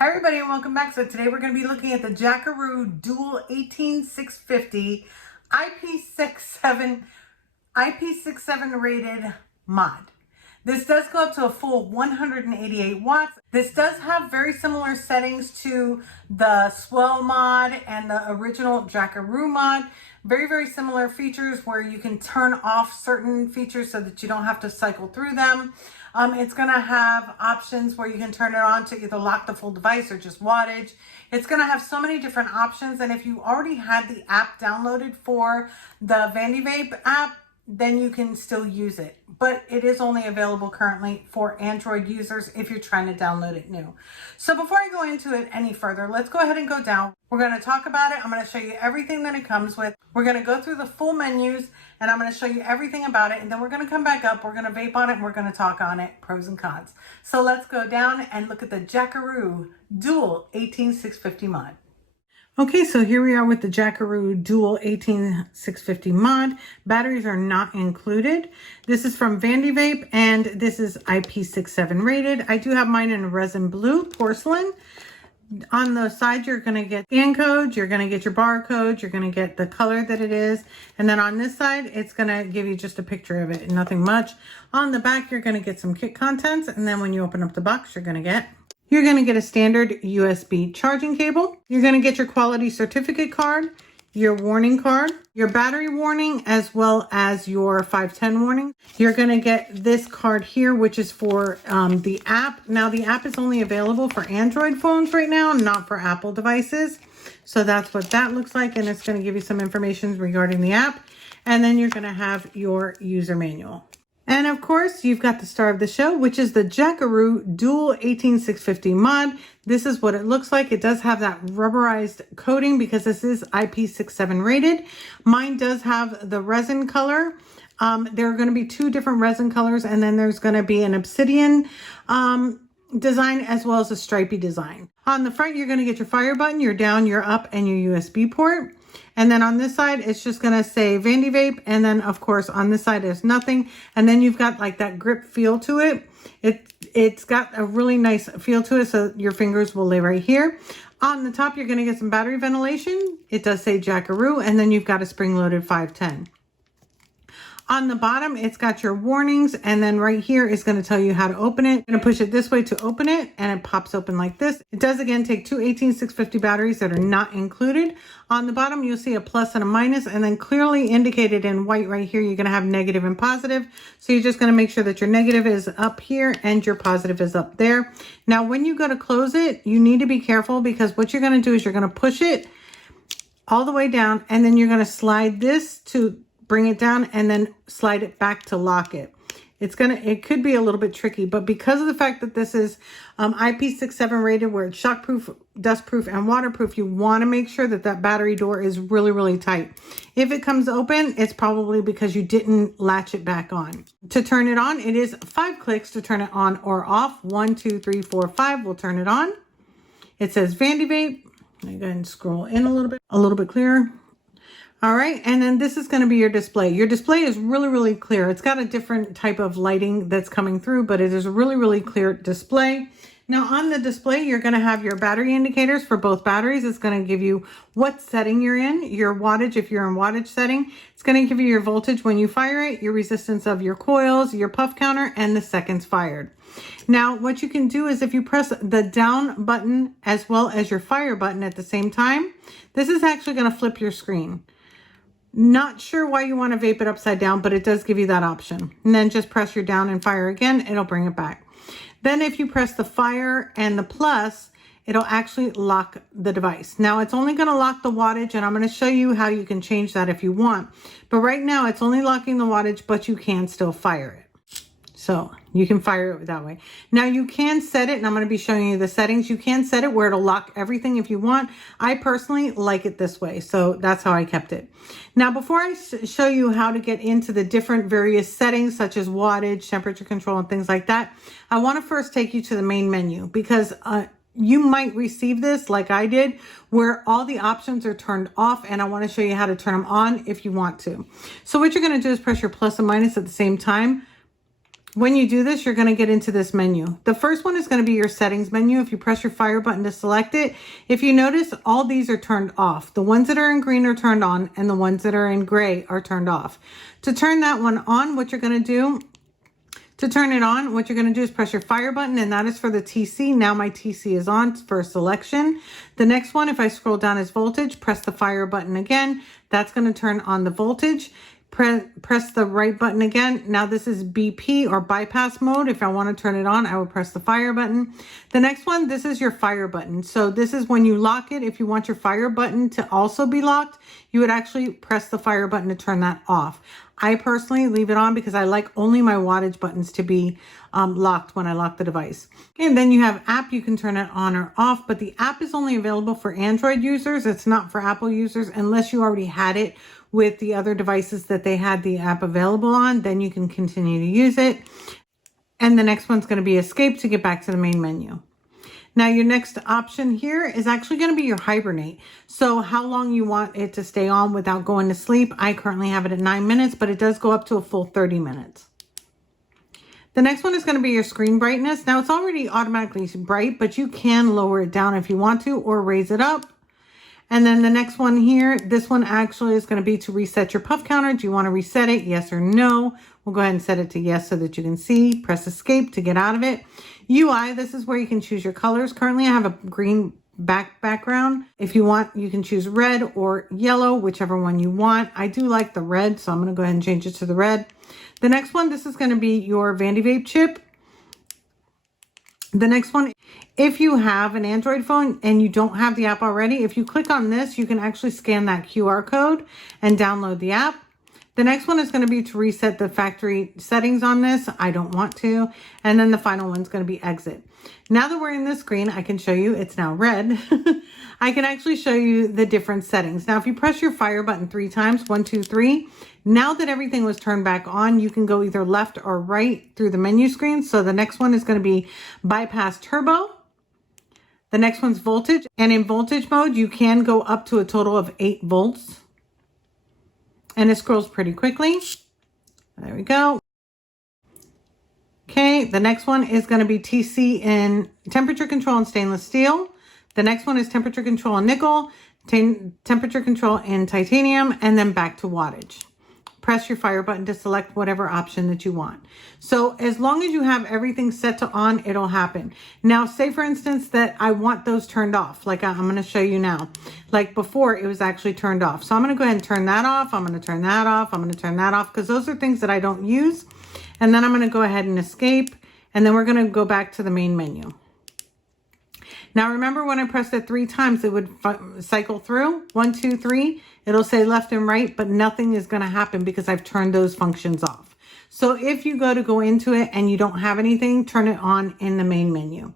Hi everybody and welcome back. So today we're going to be looking at the Jackaroo Dual 18650 IP67 rated mod. This does go up to a full 188 watts. This does have very similar settings to the Swell mod and the original Jackaroo mod. Very similar features where you can turn off certain features so that you don't have to cycle through them. It's going to have options where you can turn it on to either lock the full device or just wattage. It's going to have so many different options, and if you already had the app downloaded for the Vandy Vape app, then you can still use it. But it is only available currently for Android users if you're trying to download it new. So before I go into it any further, let's go ahead and go down. We're going to talk about it. I'm going to show you everything that it comes with. We're going to go through the full menus and I'm going to show you everything about it. And then we're going to come back up. We're going to vape on it and we're going to talk on it, pros and cons. So let's go down and look at the Jackaroo Dual 18650 mod. Okay, so here we are with the Jackaroo Dual 18650 mod. Batteries are not included. This is from Vandy Vape and this is IP67 rated. I do have mine in resin blue porcelain. On the side, you're going to get scan codes, you're going to get your barcode, you're going to get the color that it is. And then on this side, it's going to give you just a picture of it, nothing much. On the back, you're going to get some kit contents. And then when you open up the box, you're going to get a standard USB charging cable. You're going to get your quality certificate card, your warning card, your battery warning, as well as your 510 warning. You're going to get this card here, which is for the app. Now, the app is only available for Android phones right now, not for Apple devices. So that's what that looks like. And it's going to give you some information regarding the app. And then you're going to have your user manual. And of course, you've got the star of the show, which is the Jackaroo Dual 18650 mod. This is what it looks like. It does have that rubberized coating because this is IP67 rated. Mine does have the resin color. There are going to be two different resin colors, and then there's going to be an obsidian design as well as a stripy design. On the front, you're going to get your fire button, your down, your up, and your USB port. And then on this side, it's just going to say Vandy Vape. And then, of course, on this side, there's nothing. And then you've got like that grip feel to it. It's got a really nice feel to it. So your fingers will lay right here. On the top, you're going to get some battery ventilation. It does say Jackaroo. And then you've got a spring-loaded 510. On the bottom, it's got your warnings, and then right here is going to tell you how to open it. You're going to push it this way to open it, and it pops open like this. It does, again, take two 18650 batteries that are not included. On the bottom, you'll see a plus and a minus, and then clearly indicated in white right here, you're going to have negative and positive. So you're just going to make sure that your negative is up here and your positive is up there. Now, when you go to close it, you need to be careful because what you're going to do is you're going to push it all the way down, and then you're going to slide this to bring it down and then slide it back to lock it. It could be a little bit tricky, but because of the fact that this is IP67 rated, where it's shockproof, dustproof, and waterproof, you want to make sure that that battery door is really tight. If it comes open, it's probably because you didn't latch it back on. To turn it on, it is 5 clicks to turn it on or off. 1, 2, 3, 4, 5 will turn it on. It says Vandy Vape. Let me go ahead and scroll in a little bit clearer. All right, and then this is going to be your display. Your display is really clear. It's got a different type of lighting that's coming through, but it is a really clear display. Now on the display, you're going to have your battery indicators for both batteries. It's going to give you what setting you're in, your wattage if you're in wattage setting. It's going to give you your voltage when you fire it, your resistance of your coils, your puff counter, and the seconds fired. Now, what you can do is if you press the down button as well as your fire button at the same time, this is actually going to flip your screen. Not sure why you want to vape it upside down, but it does give you that option. And then just press your down and fire again, it'll bring it back. Then if you press the fire and the plus, it'll actually lock the device. Now it's only going to lock the wattage, and I'm going to show you how you can change that if you want. But right now it's only locking the wattage, but you can still fire it. So you can fire it that way. Now you can set it, and I'm going to be showing you the settings. You can set it where it'll lock everything if you want. I personally like it this way, so that's how I kept it. Now before I show you how to get into the different various settings such as wattage, temperature control, and things like that, I want to first take you to the main menu because you might receive this like I did where all the options are turned off, and I want to show you how to turn them on if you want to. So what you're going to do is press your plus and minus at the same time. when you do this, you're going to get into this menu. The first one is going to be your settings menu. If you press your fire button to select it, if you notice, all these are turned off. The ones that are in green are turned on, and the ones that are in gray are turned off. To turn that one on, what you're going to do, to turn it on, what you're going to do is press your fire button, and that is for the TC. Now my TC is on for selection. The next one, if I scroll down, is voltage. Press the fire button again. That's going to turn on the voltage. Press the right button again. Now this is BP or bypass mode. If I want to turn it on, I will press the fire button. The next one, this is your fire button. So this is when you lock it. If you want your fire button to also be locked, you would actually press the fire button to turn that off. I personally leave it on because I like only my wattage buttons to be locked when I lock the device. And then you have app, you can turn it on or off, but the app is only available for Android users. It's not for Apple users unless you already had it with the other devices that they had the app available on, then you can continue to use it. And the next one's going to be escape to get back to the main menu. Now your next option here is actually going to be your hibernate. So how long you want it to stay on without going to sleep. I currently have it at 9 minutes, but it does go up to a full 30 minutes. The next one is going to be your screen brightness. Now it's already automatically bright, but you can lower it down if you want to or raise it up. And then the next one here, this one actually is going to be to reset your puff counter. Do you want to reset it? Yes or no? We'll go ahead and set it to yes so that you can see. Press escape to get out of it. UI, this is where you can choose your colors. Currently, I have a green background. If you want, you can choose red or yellow, whichever one you want. I do like the red, so I'm going to go ahead and change it to the red. The next one, this is going to be your Vandy Vape chip. The next one, if you have an Android phone and you don't have the app already, if you click on this, you can actually scan that QR code and download the app. The next one is going to be to reset the factory settings on this. I don't want to. And then the final one's going to be exit. Now that we're in this screen, I can show you it's now red. I can actually show you the different settings. Now, if you press your fire button 3 times, 1, 2, 3, now that everything was turned back on, you can go either left or right through the menu screen. So the next one is going to be bypass turbo. The next one's voltage. And in voltage mode, you can go up to a total of 8 volts. And it scrolls pretty quickly. There we go. Okay, the next one is going to be TC in temperature control in stainless steel. The next one is temperature control in nickel, temperature control in titanium, and then back to wattage. Press your fire button to select whatever option that you want. So as long as you have everything set to on, it'll happen. Now, say for instance that I want those turned off, like I'm going to show you now. Like before, it was actually turned off. So I'm going to go ahead and turn that off. I'm going to turn that off. I'm going to turn that off because those are things that I don't use. And then I'm going to go ahead and escape. And then we're going to go back to the main menu. Now, remember when I pressed it 3 times, it would cycle through 1, 2, 3. It'll say left and right, but nothing is going to happen because I've turned those functions off. So if you go into it and you don't have anything, turn it on in the main menu.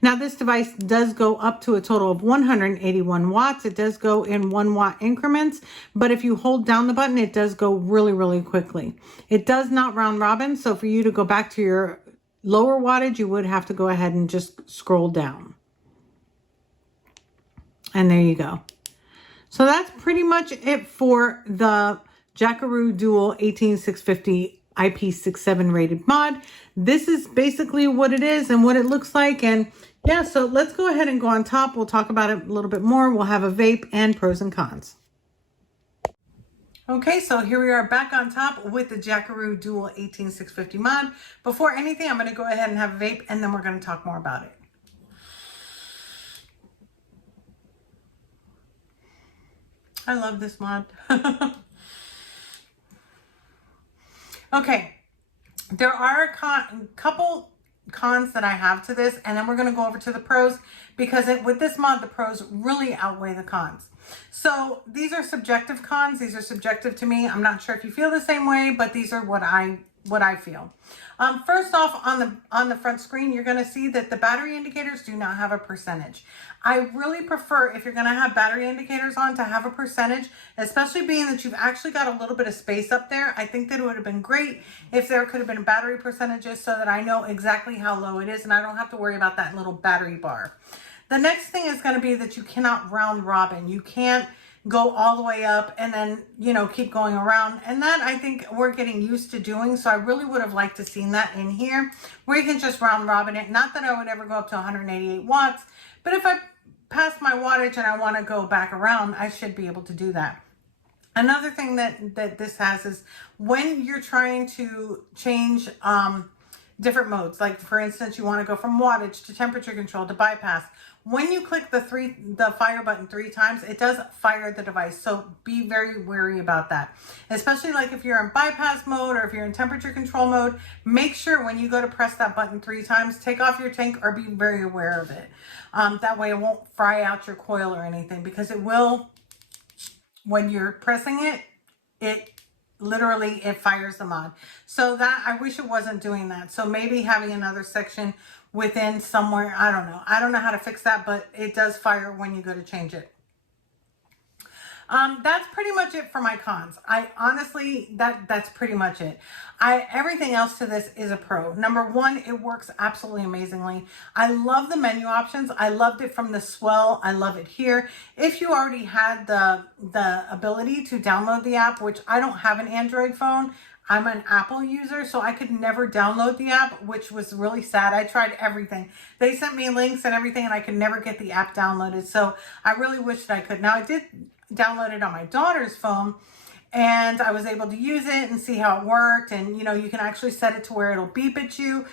Now, this device does go up to a total of 181 watts. It does go in 1 watt increments, but if you hold down the button, it does go really, really quickly. It does not round robin. So for you to go back to your lower wattage, you would have to go ahead and just scroll down. And there you go. So that's pretty much it for the Jackaroo Dual 18650 IP67 rated mod. This is basically what it is and what it looks like. And yeah, so let's go ahead and go on top. We'll talk about it a little bit more. We'll have a vape and pros and cons. Okay, so here we are back on top with the Jackaroo Dual 18650 mod. Before anything, I'm going to go ahead and have a vape and then we're going to talk more about it. I love this mod. Okay, there are a couple cons that I have to this, and then we're going to go over to the pros because with this mod, the pros really outweigh the cons. So these are subjective cons. These are subjective to me. I'm not sure if you feel the same way, but these are what I feel. First off, on the front screen, you're going to see that the battery indicators do not have a percentage. I really prefer, if you're going to have battery indicators on, to have a percentage, especially being that you've actually got a little bit of space up there. I think that it would have been great if there could have been battery percentages so that I know exactly how low it is and I don't have to worry about that little battery bar. The next thing is going to be that you cannot round robin. You can't go all the way up and then, you know, keep going around. And that I think we're getting used to doing. So I really would have liked to seen that in here where you can just round robin it. Not that I would ever go up to 188 watts, but if I pass my wattage and I want to go back around, I should be able to do that. Another thing that this has is when you're trying to change different modes, like for instance, you want to go from wattage to temperature control to bypass. When you click the fire button 3 times, it does fire the device. So be very wary about that. Especially like if you're in bypass mode or if you're in temperature control mode, make sure when you go to press that button 3 times, take off your tank or be very aware of it. That way it won't fry out your coil or anything, because it will, when you're pressing it, it literally, it fires the mod. So that, I wish it wasn't doing that. So maybe having another section within somewhere, I don't know. I don't know how to fix that, but it does fire when you go to change it. That's pretty much it for my cons. I honestly, that's pretty much it. Everything else to this is a pro. Number one, it works absolutely amazingly. I love the menu options. I loved it from the swell. I love it here. If you already had the ability to download the app, which I don't have an Android phone, I'm an Apple user, so I could never download the app, which was really sad. I tried everything. They sent me links and everything, and I could never get the app downloaded. So I really wish that I could. Now, I did download it on my daughter's phone, and I was able to use it and see how it worked. And, you know, you can actually set it to where it'll beep at you.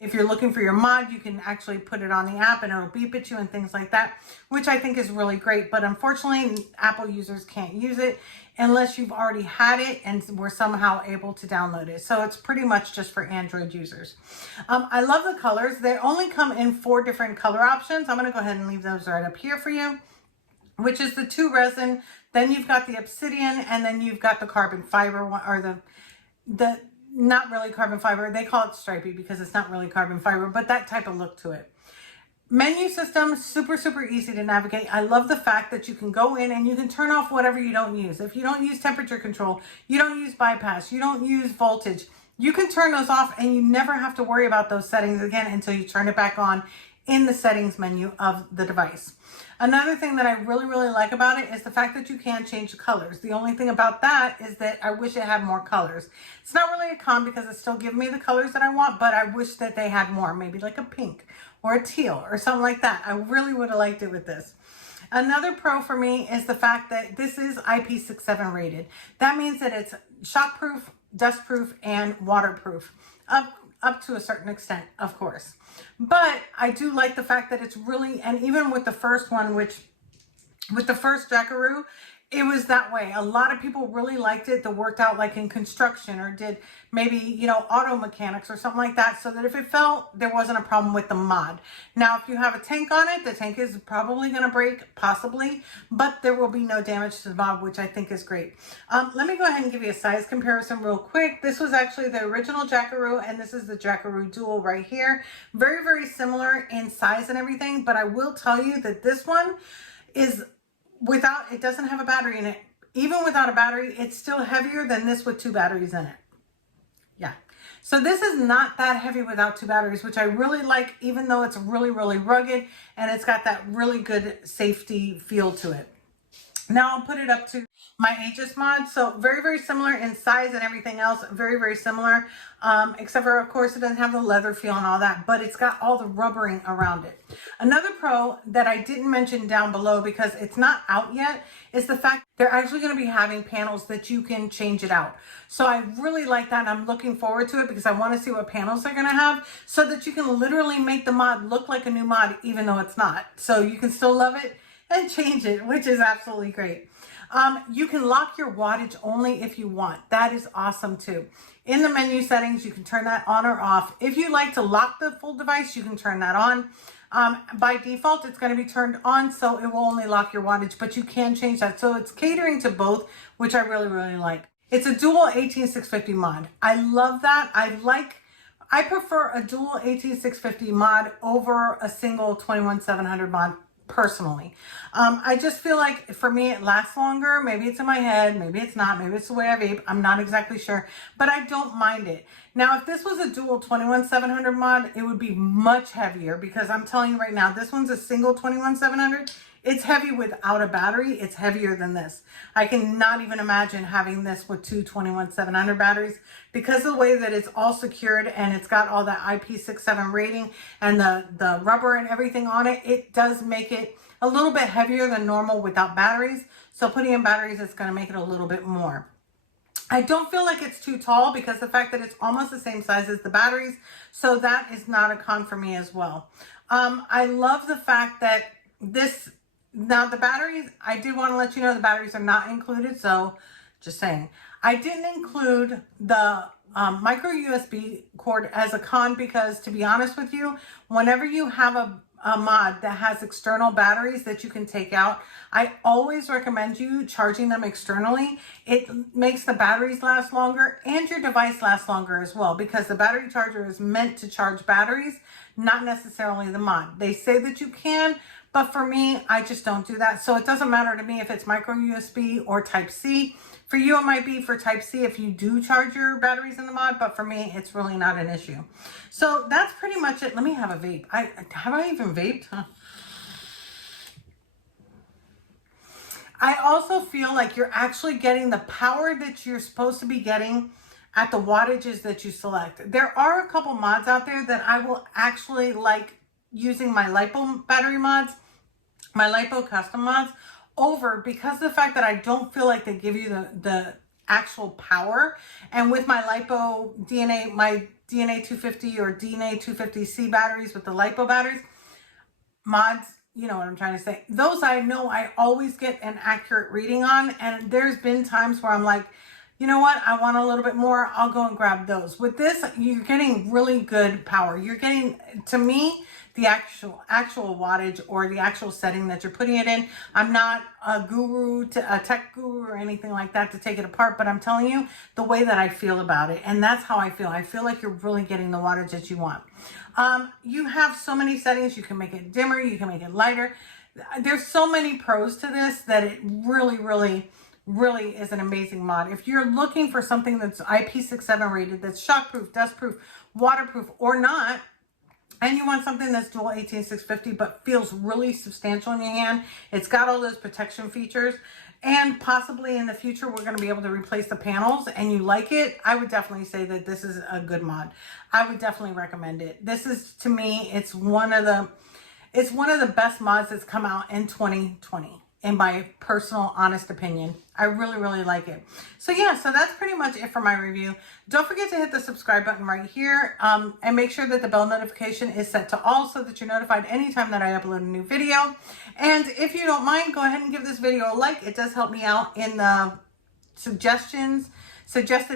If you're looking for your mod, you can actually put it on the app and it'll beep at you and things like that, which I think is really great. But unfortunately, Apple users can't use it unless you've already had it and were somehow able to download it. So it's pretty much just for Android users. I love the colors. They only come in 4 different color options. I'm going to go ahead and leave those right up here for you, which is the 2 resin. Then you've got the obsidian, and then you've got the carbon fiber one, or the not really carbon fiber. They call it stripy because it's not really carbon fiber, but that type of look to it. Menu system, super, super easy to navigate. I love the fact that you can go in and you can turn off whatever you don't use. If you don't use temperature control, you don't use bypass, you don't use voltage, you can turn those off and you never have to worry about those settings again until you turn it back on in the settings menu of the device. Another thing that I really, really like about it is the fact that you can change the colors. The only thing about that is that I wish it had more colors. It's not really a con because it's still giving me the colors that I want, but I wish that they had more, maybe like a pink or a teal or something like that. I really would have liked it with this. Another pro for me is the fact that this is IP67 rated. That means that it's shockproof, dustproof, and waterproof. Up to a certain extent, of course. But I do like the fact that it's really, and even with the first one, which with the first Jackaroo, it was that way. A lot of people really liked it that worked out like in construction or did maybe, you know, auto mechanics or something like that, so that if it fell, there wasn't a problem with the mod. Now, if you have a tank on it, the tank is probably going to break, possibly, but there will be no damage to the mod, which I think is great. Let me go ahead and give you a size comparison real quick. This was actually the original Jackaroo, and this is the Jackaroo Dual right here. Very, very similar in size and everything, but I will tell you that this one is it doesn't have a battery in it. Even without a battery, it's still heavier than this with 2 batteries in it. Yeah. So this is not that heavy without 2 batteries, which I really like, even though it's really, really rugged and it's got that really good safety feel to it. Now I'll put it up to my Aegis mod. So very, very similar in size and everything else. Very, very similar. Except for, of course, it doesn't have the leather feel and all that, but it's got all the rubbering around it. Another pro that I didn't mention down below because it's not out yet is the fact they're actually going to be having panels that you can change it out. So I really like that, and I'm looking forward to it because I want to see what panels they're going to have so that you can literally make the mod look like a new mod, even though it's not. So you can still love it and change it, which is absolutely great. You can lock your wattage only if you want. That is awesome too. In the menu settings, you can turn that on or off. If you like to lock the full device, you can turn that on. By default, it's going to be turned on, so it will only lock your wattage, but you can change that. So it's catering to both, which I really, really like. It's a dual 18650 mod. I love that. I prefer a dual 18650 mod over a single 21700 mod. Personally, I just feel like for me it lasts longer. Maybe it's in my head, maybe it's not, maybe it's the way I vape, I'm not exactly sure, but I don't mind it. Now, if this was a dual 21700 mod, it would be much heavier, because I'm telling you right now, this one's a single 21700. It's heavy without a battery. It's heavier than this. I cannot even imagine having this with two 21700 batteries, because of the way that it's all secured and it's got all that IP67 rating and the rubber and everything on it. It does make it a little bit heavier than normal without batteries. So putting in batteries is going to make it a little bit more. I don't feel like it's too tall, because the fact that it's almost the same size as the batteries. So that is not a con for me as well. I love the fact that now the batteries, I do want to let you know the batteries are not included. So just saying, I didn't include the micro USB cord as a con, because to be honest with you, whenever you have a mod that has external batteries that you can take out, I always recommend you charging them externally. It makes the batteries last longer and your device last longer as well, because the battery charger is meant to charge batteries, not necessarily the mod. They say that you can, but for me, I just don't do that. So it doesn't matter to me if it's micro USB or type C. For you, it might be for type C if you do charge your batteries in the mod, but for me, it's really not an issue. So that's pretty much it. Let me have a vape. Have I even vaped? Huh. I also feel like you're actually getting the power that you're supposed to be getting at the wattages that you select. There are a couple mods out there that I will actually like using my LiPo battery mods, my LiPo custom mods, over, because of the fact that I don't feel like they give you the actual power. And with my LiPo DNA, my DNA 250 or DNA 250C batteries with the LiPo batteries, mods, you know what I'm trying to say. Those I know I always get an accurate reading on. And there's been times where I'm like, you know what, I want a little bit more, I'll go and grab those. With this, you're getting really good power. You're getting, to me, the actual wattage or the actual setting that you're putting it in. I'm not a guru, a tech guru or anything like that to take it apart, but I'm telling you the way that I feel about it. And that's how I feel. I feel like you're really getting the wattage that you want. You have so many settings. You can make it dimmer, you can make it lighter. There's so many pros to this that it really is an amazing mod. If you're looking for something that's IP67 rated, that's shockproof, dustproof, waterproof, or not, and you want something that's dual 18650 but feels really substantial in your hand, it's got all those protection features, and possibly in the future we're going to be able to replace the panels, and you like it, I would definitely say that this is a good mod. I would definitely recommend it. This is, to me, it's one of the best mods that's come out in 2020. In my personal, honest opinion. I really like it. So yeah, so that's pretty much it for my review. Don't forget to hit the subscribe button right here, and make sure that the bell notification is set to all so that you're notified anytime that I upload a new video. And if you don't mind, go ahead and give this video a like. It does help me out in the suggested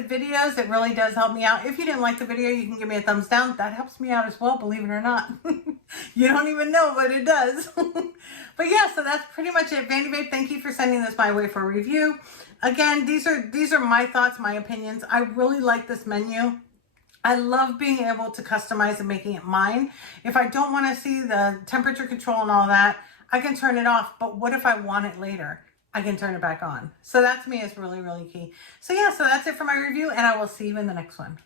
videos. It really does help me out. If you didn't like the video, you can give me a thumbs down. That helps me out as well, believe it or not. You don't even know, but it does. But yeah, so that's pretty much it. Vandy Vape, thank you for sending this my way for a review. Again, these are my thoughts, my opinions. I really like this menu. I love being able to customize and making it mine. If I don't want to see the temperature control and all that, I can turn it off. But what if I want it later? I can turn it back on. So that to me is really key. So yeah, so that's it for my review, and I will see you in the next one.